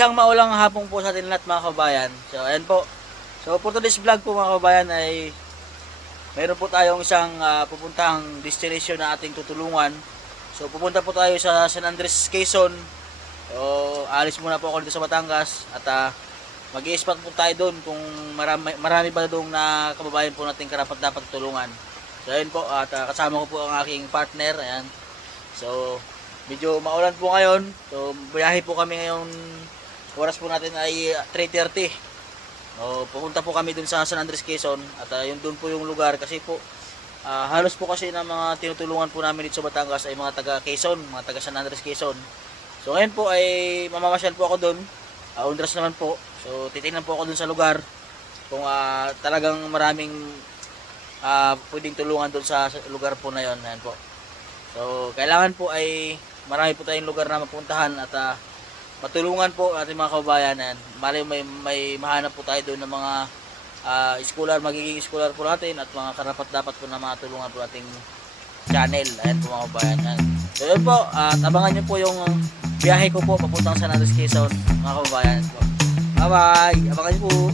Isang maulang hapon po sa atin lahat mga kabayan. So ayan po. So for today's vlog po mga kabayan ay mayroon po tayong isang pupuntahang destination na ating tutulungan. So pupunta po tayo sa San Andres, Quezon. So alis muna po ako dito sa Batangas at mag-i-spot po tayo doon kung marami ba doon na kababayan po natin karapat dapat tulungan. So ayun po at kasama ko po ang aking partner. Ayan. So medyo maulan po ngayon. So biyahe po kami ngayon. Oras po natin ay 3:30. Pupunta po kami dun sa San Andres, Quezon at yun dun po yung lugar kasi po halos po kasi ng mga tinutulungan po namin dito sa Batangas ay mga taga Quezon, mga taga San Andres, Quezon. So ngayon po ay mamamasyal po ako dun. Undras naman po. So titingnan po ako dun sa lugar kung talagang maraming pwedeng tulungan dun sa lugar po na yon. Ayan po. So kailangan po ay marami po tayong lugar na mapuntahan at matulungan po ating mga kababayan. Mali may mahanap po tayo doon ng mga magiging scholar po natin at mga karapat dapat po na matulungan po ating channel. Ayan po mga kababayan. So yun po, at abangan nyo po yung biyahe ko po papuntang San Andres, Quezon mga kababayan. Bye bye, abangan nyo po.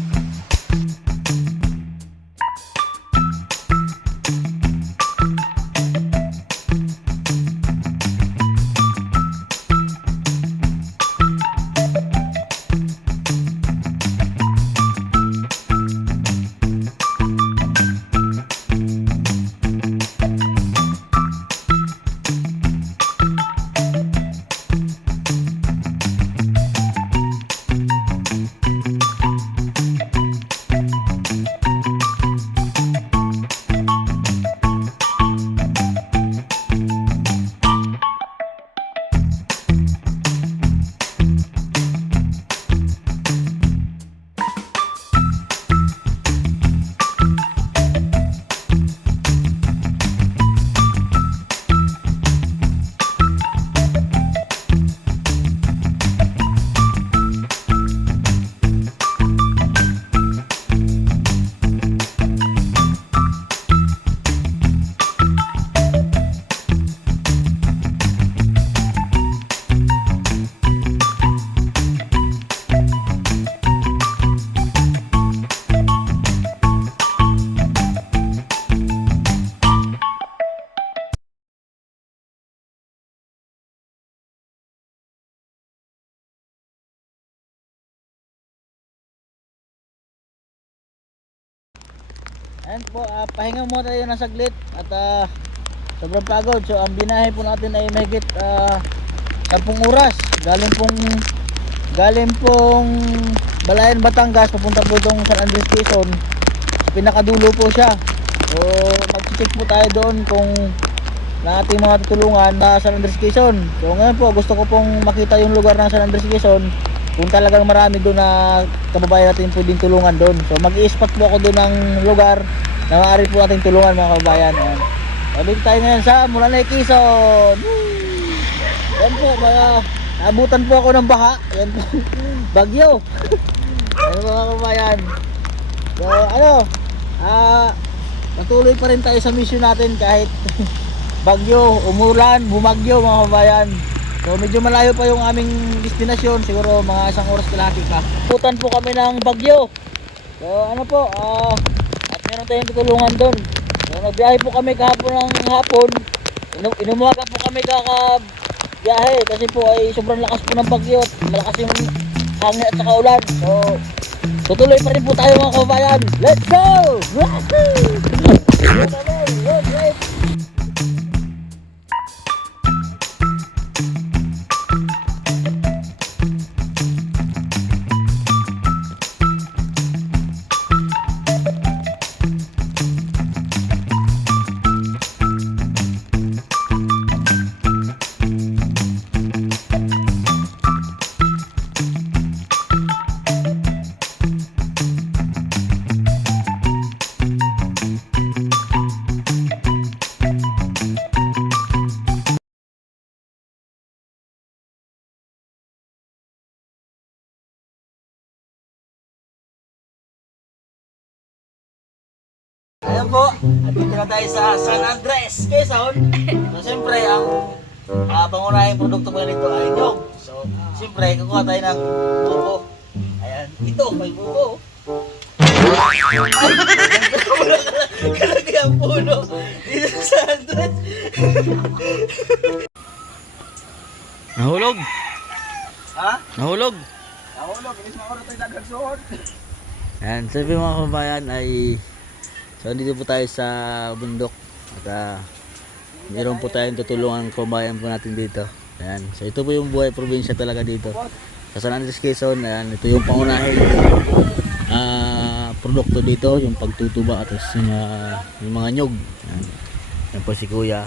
Ayan po, pahinga muna tayo ng saglit at sobrang pagod. So ang binahe po natin ay mahigit 10 oras. Galing pong Balayan, Batangas papunta po itong San Andres, Quezon. Pinakadulo po siya. So mag-check po tayo doon kung na ating mga tutulungan na San Andres, Quezon. So ngayon po gusto ko pong makita yung lugar ng San Andres, Quezon kung talagang marami doon na kababayan natin pwedeng tulungan doon. So mag-i-spot po ako doon ng lugar na maaari po natin tulungan mga kababayan. Dito tayo ngayon sa Mulanay, Quezon. Yan po, naabutan po ako ng baha. Yan po, bagyo. Yan po mga kababayan. So patuloy pa rin tayo sa mission natin kahit bagyo, umulan, bumagyo mga kababayan. So medyo malayo pa yung aming destinasyon, siguro mga 1 oras kalahati pa. Putan po kami ng bagyo. So at meron tayong tutulungan doon. So nagbiyahe po kami kahapon ng hapon. Inumaga po kami kakabiyahe kasi po ay sobrang lakas po ng bagyo at malakas yung hangin at saka ulan. So tutuloy pa rin po tayo mga kababayan. Let's go! Ayan po, dito na tayo sa San Andres, Quezon. So siyempre ang pangunahing produkto ko nito ay nyog. So siyempre, kukuha tayo ng buko. Ayan, ito, may buko. Kalaki ang puno. Dito sa Andres. Nahulog. Ha? Nahulog. Nahulog, inis mo ako na tayo nagagsuot. Ayan, sabi mga kabayan ay so dito po tayo sa bundok at meron po tayong tutulungan kabayan po natin dito. Ayan, so ito po yung buhay probinsya talaga dito sa San Andres, Quezon. Ayan, ito yung pangunahing produkto dito, yung pagtutuba at yung mga nyog. Ayan, yan po si Kuya,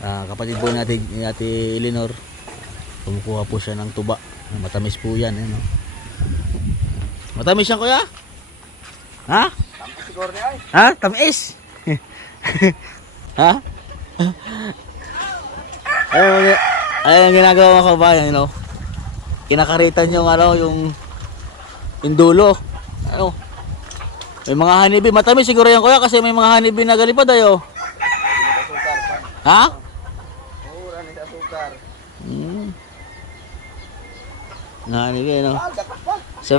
kapatid po natin ni Ate Eleanor. Kumukuha po siya ng tuba, matamis po yan. Ayan, no? Matamis yan, Kuya? Ha? Tamis siguro niya ay. Ha? Tamis? Ha? Ayun ginagawa mga kabayan, you know. Kinakaritan yung yung dulo. Ano? May mga honeybee, matamis siguro yan, Kuya, kasi may mga honeybee na galipad ayo. Ha? Oo, rani sa asukar. Honeybee, no. Sa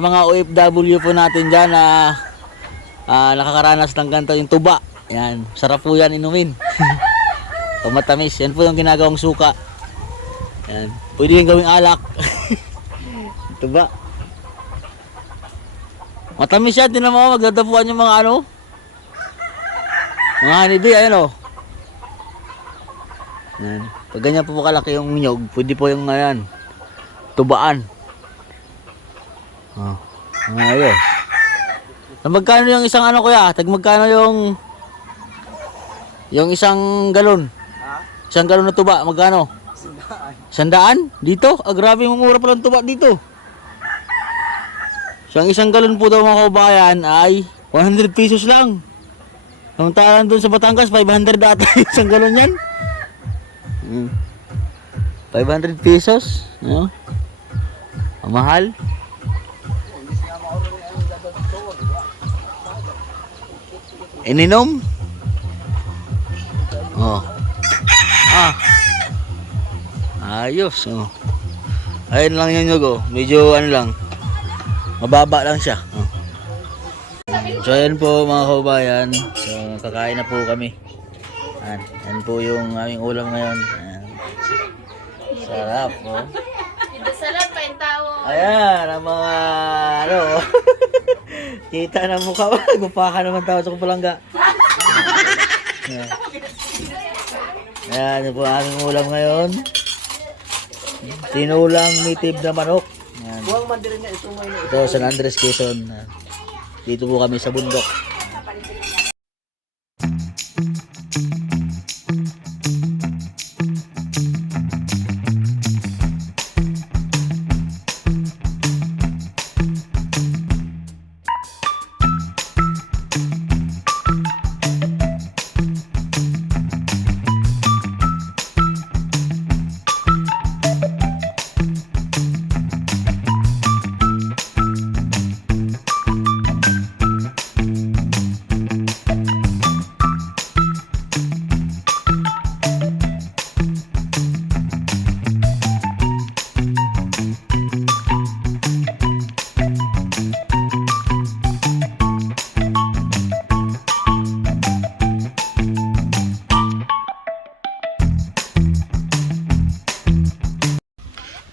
mga OFW po natin diyan na nakakaranas ng ganito yung tuba. Yan, sarap po yan inumin. O matamis, yan po yung ginagawang suka. Yan, pwede yung gawing alak. Tuba. Matamis yan, tinan mo, magdadapuan yung mga mga honeybee, ayan o. Yan, pag ganyan po kalaki yung nyog, pwede po yung tubaan. Oh, ayos. Magkano yung isang Kuya? Magkano yung isang galon? Ha? Isang galon na tuba, magkano? 100. 100? Dito? Grabe, mura pala ang tuba dito. So, ang isang galon po daw mga kabayan ay 100 pesos lang. Samantalang doon sa Batangas, 500 ata isang galon yan. 500 pesos. No? Ang mahal. Ininom? Oh. Ayos. Oh. Ayun lang yun yung medyo lang. Mababa lang siya. Oh. So ayan po mga kabayan. So kakain na po kami. Yan po yung aming ulam ngayon. Ayan. Sarap. Oh. Sarap pa yung tao. Ayan ang mga kita na mukha ba? Gupakan naman tao sa kupalangga. Ayan, yun po ang aming ulam ngayon. Tinulang native na manok. Ayan. Ito, San Andres, Quezon. Dito po kami sa bundok.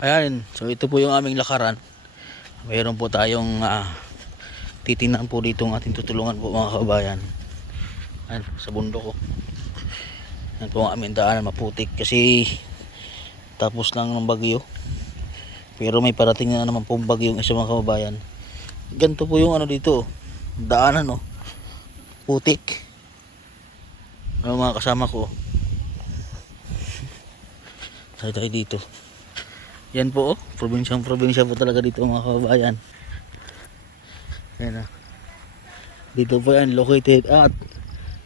Ayan, so ito po yung aming lakaran. Mayroon po tayong titingnan po dito ang ating tutulungan po mga kabayan. Ayan, sa bundok ko. Ayan po ang aming daanan, maputik kasi tapos lang ng bagyo. Pero may parating na naman pong bagyong isa mga kabayan. Ganito po yung dito, daanan putik. Mga kasama ko. Tayo dito. Yan po probinsya po talaga dito mga kababayan. Yan dito po yan located at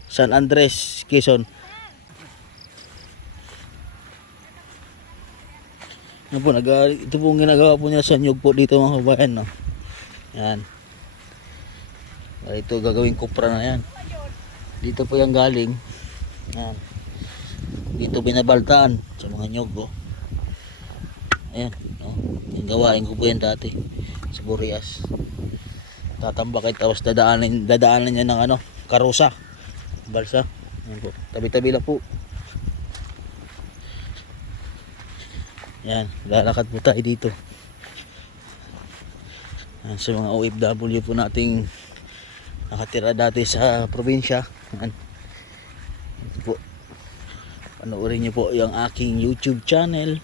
San Andres, Quezon. Yan po, ito po ang ginagawa po niya sa nyug po dito mga kababayan, no? Yan. Ito gagawing kupra na yan. Dito po yung galing. Yan. Dito binabaltaan sa mga nyug. Ayan, oh. Yung gawain ko po yan dati sa Burias. Tatambakay tapos dadaanan niya ng ano, karusa, balsa. Ayan po. Tabi-tabi lang po. Yan, lalakad po tayo dito. Yan, sa mga OFW po nating nakatira dati sa probinsya. Yan. Ito po. Panoorin niyo po yung aking YouTube channel.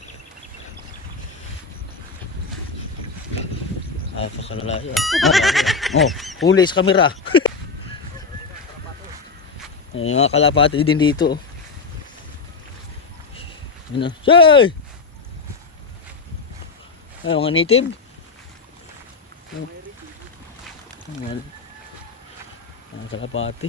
Ay, pakalaya. Oh, huli sa kamera. Yung mga kalapati din dito. Ano? Say! Ay, mga native. Ang kalapati.